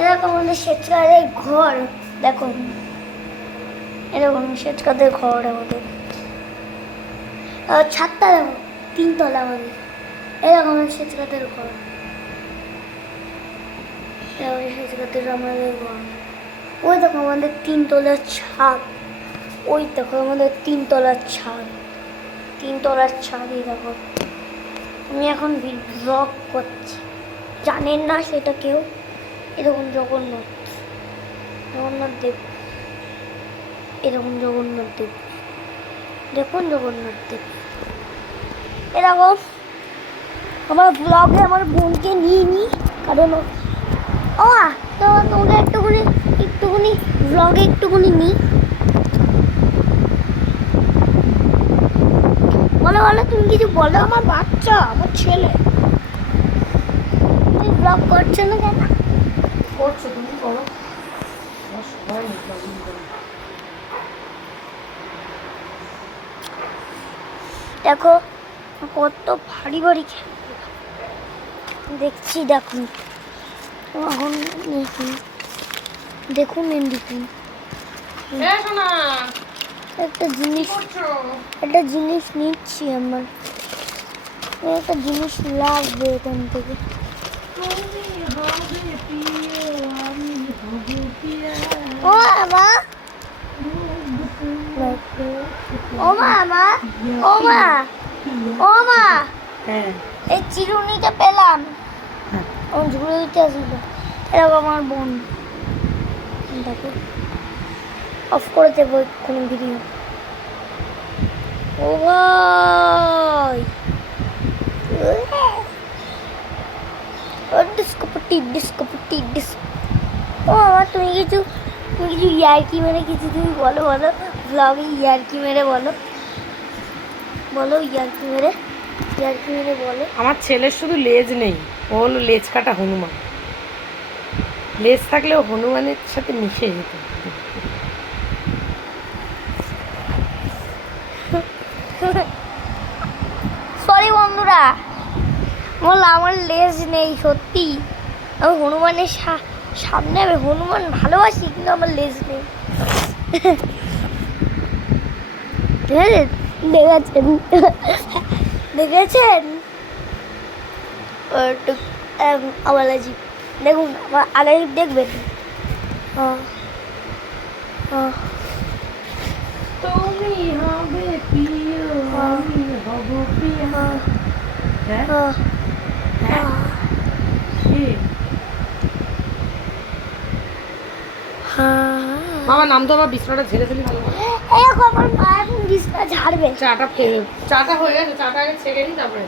এরকম আমাদের স্বেচ্ছাদের ঘর দেখো, এরকম স্বেচ্ছাদের ঘর আমাদের। আর ছাদটা দেখো 3 তলা আমাদের, এরকম স্বেচ্ছাদের ঘর, এরকম স্বেচ্ছাদের আমাদের ঘর। ওই দেখো আমাদের 3 তলার ছাদ, ওই দেখো আমাদের 3 তলার ছাদ, 3 তলার ছাদই দেখো। আমি এখন ব্লগ করছি, জানেন না সেটা কেউ। এরকম জগন্নাথ, জগন্নাথ দেব, এরকম জগন্নাথ দেব, দেখুন জগন্নাথ দেব। এরকম আমার ব্লগে আমার বোনকে নিয়ে নিই, কারণ ও তো তোমাকে একটুখানি ব্লগে একটুখানি নিই। বলো বলো, তুমি কিছু বলো। আমার বাচ্চা, আমার ছেলে। তুমি ব্লগ করছো না কেন? করছো তুমি, করো। আমার সবাই ব্লগিং করে। দেখো কত ভারী ভারী দেখছি, দেখুন এখন দেখুন, দেখুন দেখুন একটা জিনিস নিচ্ছি আমার, একটা জিনিস লাগবে এখান থেকে। ও মা, ও মা, ও মা, ও মা, হ্যাঁ এই চিরুনিটা পেলাম, আমার ঝুড়ে দিতে আসিল। এরকম আমার বোন, দেখো অফ করে দেবো এক্ষুনি ভিডিও। ও ভাই, ডিস্কোপটি ডিস্কোপটি ডিস্ক। ও আমার তুমি কিছু ইয়ার্কি মেরে কিছু তুমি বলো, বলো ব্লগে ইয়ার্কি মেরে বলো, বলো ইয়ার্কি মেরে বলো। আমার ছেলের শুধু লেজ নেই, ও হলো লেজ কাটা হনুমান। লেজ থাকলেও হনুমানের সাথে মিশে যেত। সরি বন্ধুরা, আমার লেজ নেই সত্যি। আমি হনুমানের সামনে আমি হনুমান ভালোবাসি, কিন্তু আমার লেজ নেই। দেখেছেন দেখেছেন আবার আজিব দেখুন, আবার আলাইভ দেখবেন। তুমি হবে প্রিয়, আমি হব প্রিয়। হ্যাঁ হ্যাঁ কি? বাবা নাম তো আবার বিছানাটা ঝেড়ে ফেলি ভালো করে। এরকম আমার মা এখন বিছনা ঝাড়বে। চাটা হয়ে গেছে, চাটা আগে ছেড়ে নিই তারপরে